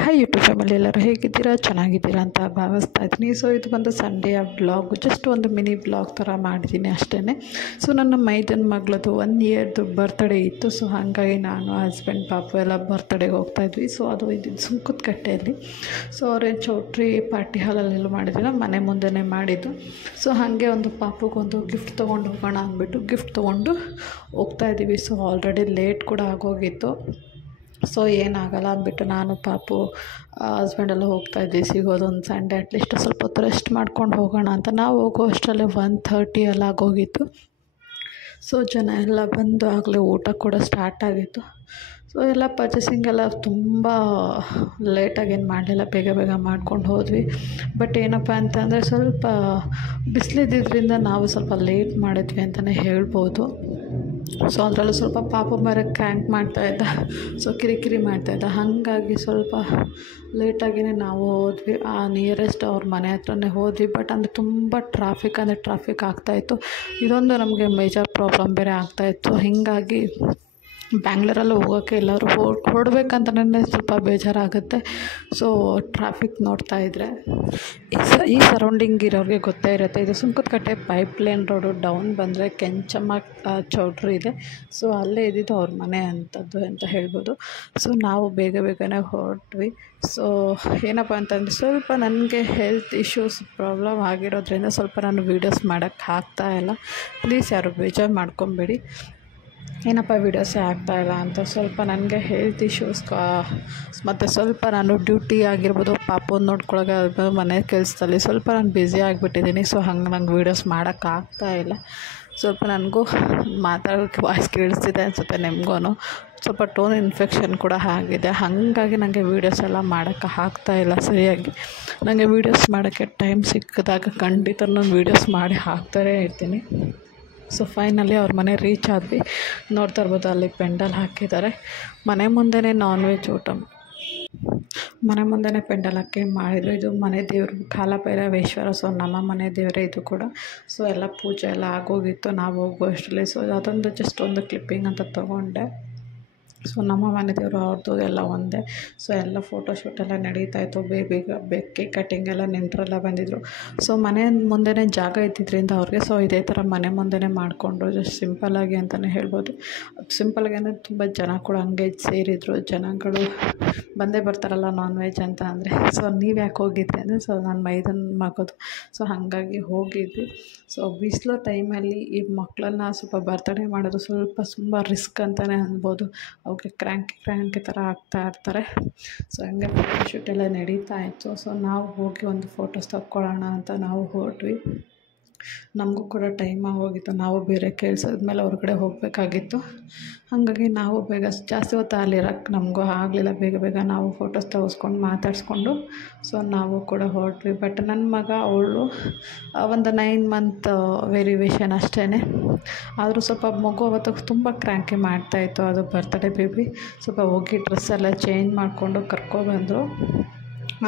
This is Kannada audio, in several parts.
ಹಾಯ್ ಯೂಟ್ಯೂಬ್ ಫ್ಯಾಮಿಲಿ ಎಲ್ಲರೂ ಹೇಗಿದ್ದೀರಾ, ಚೆನ್ನಾಗಿದ್ದೀರಾ ಅಂತ ಭಾವಿಸ್ತಾ ಇದ್ದೀನಿ. ಸೊ ಇದು ಬಂದು ಸಂಡೇ ಬ್ಲಾಗ್, ಜಸ್ಟ್ ಒಂದು ಮಿನಿ ಬ್ಲಾಗ್ ಥರ ಮಾಡಿದ್ದೀನಿ ಅಷ್ಟೇ. ಸೊ ನನ್ನ ಮೈದನ ಮಗಳದು 1 ಇಯರ್ದು ಬರ್ತ್ಡೇ ಇತ್ತು. ಸೊ ಹಾಗಾಗಿ ನಾನು ಹಸ್ಬೆಂಡ್ ಪಾಪು ಎಲ್ಲ ಬರ್ತ್ಡೇಗೆ ಹೋಗ್ತಾಯಿದ್ವಿ. ಸೊ ಅದು ಇದು ಸುಂಕದಕಟ್ಟೆಯಲ್ಲಿ. ಸೊ ಅವ್ರೇನು ಚೌಟ್ರಿ ಪಾರ್ಟಿ ಹಾಲಲ್ಲೆಲ್ಲ ಮಾಡಿದ್ವಿ, ಮನೆ ಮುಂದೆನೇ ಮಾಡಿದ್ದು. ಸೊ ಹಾಗೆ ಒಂದು ಪಾಪುಗೊಂದು ಗಿಫ್ಟ್ ತೊಗೊಂಡು ಹೋಗೋಣ ಅಂದ್ಬಿಟ್ಟು ಗಿಫ್ಟ್ ತೊಗೊಂಡು ಹೋಗ್ತಾಯಿದ್ದೀವಿ. ಸೊ ಆಲ್ರೆಡಿ ಲೇಟ್ ಕೂಡ ಆಗೋಗಿತ್ತು. ಸೊ ಏನಾಗಲ್ಲ ಅಂದ್ಬಿಟ್ಟು ನಾನು ಪಾಪು ಹಸ್ಬೆಂಡೆಲ್ಲ ಹೋಗ್ತಾಯಿದ್ವಿ. ಸಿಗೋದು ಒಂದು ಸಂಡೇ, ಅಟ್ಲೀಸ್ಟ್ ಸ್ವಲ್ಪ ಹೊತ್ತು ರೆಸ್ಟ್ ಮಾಡ್ಕೊಂಡು ಹೋಗೋಣ ಅಂತ. ನಾವು ಹೋಗೋ ಅಷ್ಟರಲ್ಲೇ 1:30 ಎಲ್ಲ ಆಗೋಗಿತ್ತು. ಸೊ ಜನ ಎಲ್ಲ ಬಂದು ಆಗಲೇ ಊಟ ಕೂಡ ಸ್ಟಾರ್ಟ್ ಆಗಿತ್ತು. ಸೊ ಎಲ್ಲ ಪರ್ಚೇಸಿಂಗ್ ಎಲ್ಲ ತುಂಬ ಲೇಟಾಗೇನು ಮಾಡಲಿಲ್ಲ, ಬೇಗ ಬೇಗ ಮಾಡ್ಕೊಂಡು ಹೋದ್ವಿ. ಬಟ್ ಏನಪ್ಪ ಅಂತಂದರೆ ಸ್ವಲ್ಪ ಬಿಸಿಲಿದ್ದರಿಂದ ನಾವು ಸ್ವಲ್ಪ ಲೇಟ್ ಮಾಡಿದ್ವಿ ಅಂತಲೇ ಹೇಳ್ಬೋದು. ಸೊ ಅದರಲ್ಲೂ ಸ್ವಲ್ಪ ಪಾಪ ಬೇರೆ ಕ್ರ್ಯಾಂಕ್ ಮಾಡ್ತಾಯಿದ್ದ, ಸೊ ಕಿರಿಕಿರಿ ಮಾಡ್ತಾಯಿದ್ದ. ಹಾಗಾಗಿ ಸ್ವಲ್ಪ ಲೇಟಾಗಿಯೇ ನಾವು ಹೋದ್ವಿ. ಆ ನಿಯರೆಸ್ಟ್ ಅವ್ರ ಮನೆ ಹತ್ರನೇ ಹೋದ್ವಿ. ಬಟ್ ಅಂದರೆ ತುಂಬ ಟ್ರಾಫಿಕ್ ಆಗ್ತಾಯಿತ್ತು. ಇದೊಂದು ನಮಗೆ ಮೇಜರ್ ಪ್ರಾಬ್ಲಮ್ ಬೇರೆ ಆಗ್ತಾಯಿತ್ತು. ಹೀಗಾಗಿ ಬ್ಯಾಂಗ್ಳೂರಲ್ಲಿ ಹೋಗೋಕ್ಕೆ ಎಲ್ಲರೂ ಹೊರಡ್ಬೇಕಂತಲೇ ಸ್ವಲ್ಪ ಬೇಜಾರಾಗುತ್ತೆ. ಸೊ ಟ್ರಾಫಿಕ್ ನೋಡ್ತಾ ಇದ್ದರೆ ಈ ಸರೌಂಡಿಂಗ್ ಇರೋರಿಗೆ ಗೊತ್ತೇ ಇರುತ್ತೆ. ಇದು ಸುಂಕದಕಟ್ಟೆ ಪೈಪ್ಲೈನ್ ರೋಡು. ಡೌನ್ ಬಂದರೆ ಕೆಂಚಮ್ಮ ಚೌಟ್ರಿ ಇದೆ. ಸೊ ಅಲ್ಲೇ ಇದ್ದಿದ್ದು ಅವ್ರ ಮನೆ ಅಂಥದ್ದು ಅಂತ ಹೇಳ್ಬೋದು. ಸೊ ನಾವು ಬೇಗನೆ ಹೊರಟ್ವಿ. ಸೊ ಏನಪ್ಪ ಅಂತಂದರೆ ಸ್ವಲ್ಪ ನನಗೆ ಹೆಲ್ತ್ ಇಶ್ಯೂಸ್ ಪ್ರಾಬ್ಲಮ್ ಆಗಿರೋದ್ರಿಂದ ಸ್ವಲ್ಪ ನಾನು ವೀಡಿಯೋಸ್ ಮಾಡೋಕ್ಕೆ ಆಗ್ತಾಯಿಲ್ಲ. ಪ್ಲೀಸ್ ಯಾರು ಬೇಜಾರು ಮಾಡ್ಕೊಬೇಡಿ, ಏನಪ್ಪ ವೀಡಿಯೋಸೇ ಆಗ್ತಾಯಿಲ್ಲ ಅಂತ. ಸ್ವಲ್ಪ ನನಗೆ ಹೆಲ್ತ್ ಇಶ್ಯೂಸ್ ಮತ್ತು ಸ್ವಲ್ಪ ನಾನು ಡ್ಯೂಟಿ ಆಗಿರ್ಬೋದು, ಪಾಪನ ನೋಡ್ಕೊಳಕ್ಕೆ ಮನೆ ಕೆಲಸದಲ್ಲಿ ಸ್ವಲ್ಪ ನಾನು ಬ್ಯುಸಿ ಆಗಿಬಿಟ್ಟಿದ್ದೀನಿ. ಸೊ ಹಂಗೆ ನಂಗೆ ವೀಡಿಯೋಸ್ ಮಾಡೋಕ್ಕಾಗ್ತಾಯಿಲ್ಲ. ಸ್ವಲ್ಪ ನನಗೂ ಮಾತಾಡೋಕ್ಕೆ ವಾಯ್ಸ್ ಕೇಳಿಸ್ತಿದೆ ಅನಿಸುತ್ತೆ, ನಿಮಗೂ ಸ್ವಲ್ಪ ಟೋನ್ ಇನ್ಫೆಕ್ಷನ್ ಕೂಡ ಆಗಿದೆ. ಹಾಗಾಗಿ ನನಗೆ ವೀಡಿಯೋಸ್ ಎಲ್ಲ ಮಾಡೋಕ್ಕೆ ಆಗ್ತಾಯಿಲ್ಲ ಸರಿಯಾಗಿ. ನನಗೆ ವೀಡಿಯೋಸ್ ಮಾಡೋಕ್ಕೆ ಟೈಮ್ ಸಿಕ್ಕಿದಾಗ ಖಂಡಿತ ನಾನು ವೀಡಿಯೋಸ್ ಮಾಡಿ ಹಾಕ್ತಾನೇ ಇರ್ತೀನಿ. ಸೊ ಫೈನಲಿ ಅವ್ರ ಮನೆ ರೀಚ್ ಆದ್ವಿ. ನೋಡ್ತಾ ಇರ್ಬೋದು, ಅಲ್ಲಿ ಪೆಂಡಲ್ ಹಾಕಿದ್ದಾರೆ. ಮನೆ ಮುಂದೆನೇ ನಾನ್ ವೆಜ್ ಊಟ, ಮನೆ ಮುಂದೆನೇ ಪೆಂಡಲ್ ಹಾಕಿ ಮಾಡಿದರು. ಇದು ಮನೆ ದೇವರು ಕಾಲಭೈರವೇಶ್ವರ. ಸೊ ನಮ್ಮ ಮನೆ ದೇವರೇ ಇದು ಕೂಡ. ಸೊ ಎಲ್ಲ ಪೂಜೆ ಎಲ್ಲ ಆಗೋಗಿತ್ತು ನಾವು ಹೋಗೋ ಅಷ್ಟರಲ್ಲಿ. ಸೊ ಅದೊಂದು ಜಸ್ಟ್ ಒಂದು ಕ್ಲಿಪ್ಪಿಂಗ್ ಅಂತ ತೊಗೊಂಡೆ. ಸೊ ನಮ್ಮ ಮನೆ ದೇವರು ಅವ್ರದ್ದು ಎಲ್ಲ ಒಂದೇ. ಸೊ ಎಲ್ಲ ಫೋಟೋಶೂಟೆಲ್ಲ ನಡೀತಾಯಿತ್ತು. ಕೇಕ್ ಕಟ್ಟಿಂಗ್ ಎಲ್ಲ ನೆಂಟರೆಲ್ಲ ಬಂದಿದ್ದರು. ಸೊ ಮನೆ ಮುಂದೆನೇ ಜಾಗ ಇದ್ದಿದ್ದರಿಂದ ಅವ್ರಿಗೆ ಸೊ ಇದೇ ಥರ ಮನೆ ಮುಂದೆನೇ ಮಾಡಿಕೊಂಡ್ರು, ಜಸ್ಟ್ ಸಿಂಪಲ್ಲಾಗಿ ಅಂತಲೇ ಹೇಳ್ಬೋದು. ಸಿಂಪಲ್ಲಾಗಿ ಅಂದರೆ ತುಂಬ ಜನ ಕೂಡ ಹಂಗೆ ಸೇರಿದರು. ಜನಗಳು ಬಂದೇ ಬರ್ತಾರಲ್ಲ ನಾನ್ ವೆಜ್ ಅಂತ ಅಂದರೆ. ಸೊ ನೀವು ಯಾಕೆ ಹೋಗಿದ್ರಿ ಅಂದರೆ, ಸೊ ನಾನು ಮೈದನ ಮಗದು, ಸೊ ಹಾಗಾಗಿ ಹೋಗಿದ್ವಿ. ಸೊ ಬಿಸಿಲು ಟೈಮಲ್ಲಿ ಈ ಮಕ್ಕಳನ್ನ ಸ್ವಲ್ಪ ಬರ್ತಡೇ ಮಾಡೋದು ತುಂಬ ರಿಸ್ಕ್ ಅಂತಲೇ ಅನ್ಬೋದು. ಅವ್ರಿಗೆ ಕ್ರ್ಯಾಂಕಿ ಥರ ಆಗ್ತಾ ಇರ್ತಾರೆ. ಸೊ ಹಂಗೆ ಫೋಟೋಶೂಟ್ ಎಲ್ಲ ನಡೀತಾ ಇತ್ತು. ಸೊ ನಾವು ಹೋಗಿ ಒಂದು ಫೋಟೋಸ್ ತಕ್ಕೊಳ್ಳೋಣ ಅಂತ ನಾವು ಹೊರಟ್ವಿ. ನಮಗೂ ಕೂಡ ಟೈಮ್ ಆಗೋಗಿತ್ತು. ನಾವು ಬೇರೆ ಕೆಲಸದ ಮೇಲೆ ಹೊರಗಡೆ ಹೋಗಬೇಕಾಗಿತ್ತು. ಹಾಗಾಗಿ ನಾವು ಬೇಗ ಜಾಸ್ತಿ ಹೊತ್ತು ಅಲ್ಲಿರೋಕ್ಕೆ ನಮಗೂ ಆಗಲಿಲ್ಲ. ಬೇಗ ನಾವು ಫೋಟೋಸ್ ತೆಗೆಸ್ಕೊಂಡು ಮಾತಾಡಿಸ್ಕೊಂಡು ಸೊ ನಾವು ಕೂಡ ಹೊರಟ್ವಿ. ಬಟ್ ನನ್ನ ಮಗ ಅವಳು ಒಂದು 9 ಮಂತ್ ವೆರಿವೇಷನ್ ಅಷ್ಟೇ. ಆದರೂ ಸ್ವಲ್ಪ ಮಗು ಅವತ್ತು ತುಂಬ ಕ್ರ್ಯಾಂಕಿ ಮಾಡ್ತಾಯಿತ್ತು. ಅದು ಬರ್ತ್ಡೇ ಬೇಬಿ. ಸ್ವಲ್ಪ ಹೋಗಿ ಡ್ರೆಸ್ ಎಲ್ಲ ಚೇಂಜ್ ಮಾಡಿಕೊಂಡು ಕರ್ಕೊಬಂದರು.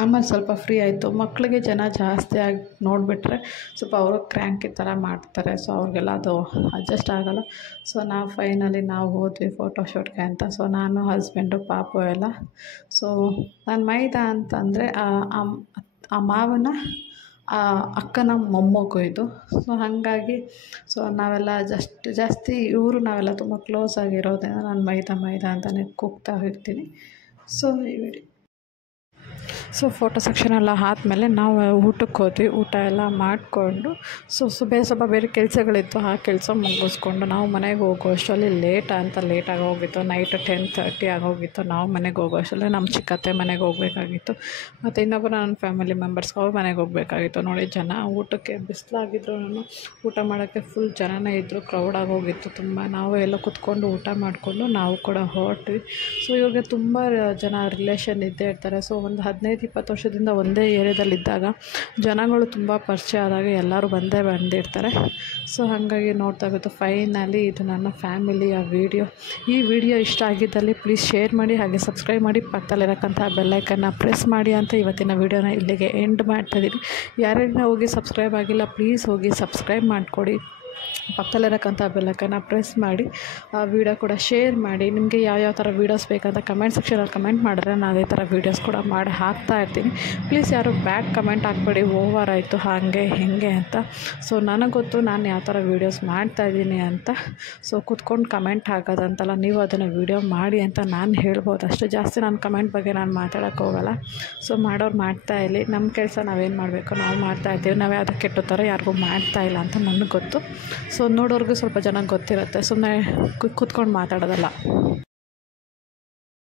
ಆಮೇಲೆ ಸ್ವಲ್ಪ ಫ್ರೀ ಆಯಿತು. ಮಕ್ಕಳಿಗೆ ಜನ ಜಾಸ್ತಿ ಆಗಿ ನೋಡಿಬಿಟ್ರೆ ಸ್ವಲ್ಪ ಅವರು ಕ್ರ್ಯಾಂಕಿ ಥರ ಮಾಡ್ತಾರೆ. ಸೊ ಅವ್ರಿಗೆಲ್ಲ ಅದು ಅಡ್ಜಸ್ಟ್ ಆಗೋಲ್ಲ. ಸೊ ನಾವು ಫೈನಲಿ ನಾವು ಹೋದ್ವಿ ಫೋಟೋಶೂಟ್ಗೆ ಅಂತ. ಸೊ ನಾನು ಹಸ್ಬೆಂಡು ಪಾಪು ಎಲ್ಲ. ಸೊ ನನ್ನ ಮೈದ ಅಂತಂದರೆ ಆ ಮಾವನ ಅಕ್ಕನ ಮೊಮ್ಮಗು ಇದು. ಸೊ ಹಾಗಾಗಿ ಸೊ ನಾವೆಲ್ಲ ಜಾಸ್ತಿ ನಾವೆಲ್ಲ ತುಂಬ ಕ್ಲೋಸ್ ಆಗಿರೋದ್ರಿಂದ ನಾನು ಮೈದಾ ಅಂತಲೇ ಕೂಗ್ತಾ ಇರ್ತೀನಿ. ಸೊ ಈ ವಿಡಿಯೋ ಸೊ ಫೋಟೋ ಸೆಕ್ಷನ್ ಎಲ್ಲ ಆದಮೇಲೆ ನಾವು ಊಟಕ್ಕೆ ಹೋದ್ವಿ. ಊಟ ಎಲ್ಲ ಮಾಡಿಕೊಂಡು ಸ್ವಲ್ಪ ಬೇರೆ ಕೆಲಸಗಳಿತ್ತು. ಆ ಕೆಲಸ ಮುಗಿಸ್ಕೊಂಡು ನಾವು ಮನೆಗೆ ಹೋಗೋ ಅಷ್ಟರಲ್ಲಿ ಲೇಟಾಗಿ ಹೋಗಿತ್ತು. ನೈಟ್ 10:30 ಆಗೋಗಿತ್ತು. ನಾವು ಮನೆಗೆ ಹೋಗೋ ಅಷ್ಟರಲ್ಲಿ ನಮ್ಮ ಚಿಕ್ಕತ್ತೆ ಮನೆಗೆ ಹೋಗಬೇಕಾಗಿತ್ತು. ಮತ್ತು ಇನ್ನೊಬ್ಬರು ನನ್ನ ಫ್ಯಾಮಿಲಿ ಮೆಂಬರ್ಸ್ ಅವ್ರ ಮನೆಗೆ ಹೋಗಬೇಕಾಗಿತ್ತು. ನೋಡಿ ಜನ ಊಟಕ್ಕೆ ಬಿಸಿಲಾಗಿದ್ರು ಊಟ ಮಾಡೋಕ್ಕೆ ಫುಲ್ ಜನನೇ ಇದ್ದರು. ಕ್ರೌಡ್ ಆಗೋಗಿತ್ತು ತುಂಬ. ನಾವು ಎಲ್ಲ ಕುತ್ಕೊಂಡು ಊಟ ಮಾಡಿಕೊಂಡು ನಾವು ಕೂಡ ಹೊರಟ್ವಿ. ಸೊ ಇವ್ರಿಗೆ ತುಂಬ ಜನ ರಿಲೇಷನ್ ಇದ್ದೇ ಇರ್ತಾರೆ. ಸೊ ಒಂದು 15-20 ವರ್ಷದಿಂದ ಒಂದೇ ಏರಿಯಾದಲ್ಲಿದ್ದಾಗ ಜನಗಳು ತುಂಬ ಪರಿಚಯ ಆದಾಗ ಎಲ್ಲರೂ ಬಂದಿರ್ತಾರೆ. ಸೊ ಹಾಗಾಗಿ ನೋಡ್ತಾ ಇತ್ತು. ಫೈನಲಿ ಇದು ನನ್ನ ಫ್ಯಾಮಿಲಿಯ ವೀಡಿಯೋ. ಈ ವಿಡಿಯೋ ಇಷ್ಟ ಆಗಿದ್ದಲ್ಲಿ ಪ್ಲೀಸ್ ಶೇರ್ ಮಾಡಿ, ಹಾಗೆ ಸಬ್ಸ್ಕ್ರೈಬ್ ಮಾಡಿ, ಪಕ್ಕದಲ್ಲಿರೋಕ್ಕಂಥ ಬೆಲ್ಲೈಕನ್ನ ಪ್ರೆಸ್ ಮಾಡಿ ಅಂತ ಇವತ್ತಿನ ವೀಡಿಯೋನ ಇಲ್ಲಿಗೆ ಎಂಡ್ ಮಾಡ್ತಾಯಿದ್ದೀನಿ. ಯಾರ್ಯಾರು ಹೋಗಿ ಸಬ್ಸ್ಕ್ರೈಬ್ ಆಗಿಲ್ಲ ಪ್ಲೀಸ್ ಹೋಗಿ ಸಬ್ಸ್ಕ್ರೈಬ್ ಮಾಡಿಕೊಡಿ. ಪಕ್ಕದಲ್ಲಿರಕ್ಕಂಥ ಬೆಲ್ಲೈಕನ್ನ ಪ್ರೆಸ್ ಮಾಡಿ ವಿಡಿಯೋ ಕೂಡ ಶೇರ್ ಮಾಡಿ. ನಿಮಗೆ ಯಾವ್ಯಾವ ಥರ ವೀಡಿಯೋಸ್ ಬೇಕಂತ ಕಮೆಂಟ್ ಸೆಕ್ಷನಲ್ಲಿ ಕಮೆಂಟ್ ಮಾಡಿದ್ರೆ ನಾನು ಅದೇ ಥರ ವೀಡಿಯೋಸ್ ಕೂಡ ಮಾಡಿ ಹಾಕ್ತಾಯಿರ್ತೀನಿ. ಪ್ಲೀಸ್ ಯಾರು ಬ್ಯಾಡ್ ಕಮೆಂಟ್ ಹಾಕ್ಬೇಡಿ, ಓವರ್ ಆಯಿತು ಹಾಗೆ ಹೀಗೆ ಅಂತ. ಸೊ ನನಗೆ ಗೊತ್ತು ನಾನು ಯಾವ ಥರ ವೀಡಿಯೋಸ್ ಮಾಡ್ತಾಯಿದ್ದೀನಿ ಅಂತ. ಸೊ ಕೂತ್ಕೊಂಡು ಕಮೆಂಟ್ ಹಾಕೋದಂತಲ್ಲ, ನೀವು ಅದನ್ನು ವೀಡಿಯೋ ಮಾಡಿ ಅಂತ ನಾನು ಹೇಳ್ಬೋದು. ಅಷ್ಟು ಜಾಸ್ತಿ ನಾನು ಕಮೆಂಟ್ ಬಗ್ಗೆ ನಾನು ಮಾತಾಡೋಕ್ಕೆ ಹೋಗಲ್ಲ. ಸೊ ಮಾಡೋರು ಮಾಡ್ತಾಯಿರಲಿ, ನಮ್ಮ ಕೆಲಸ ನಾವೇನು ಮಾಡಬೇಕು ನಾವು ಮಾಡ್ತಾಯಿರ್ತೀವಿ. ನಾವು ಯಾವುದೋ ಕೆಟ್ಟ ಥರ ಯಾರಿಗೂ ಮಾಡ್ತಾಯಿಲ್ಲ ಅಂತ ನನಗೆ ಗೊತ್ತು. ಸೊ ನೋಡೋರ್ಗೂ ಸ್ವಲ್ಪ ಜನ ಗೊತ್ತಿರುತ್ತೆ, ಸುಮ್ಮನೆ ಕೂತ್ಕೊಂಡು ಮಾತಾಡೋದಲ್ಲ.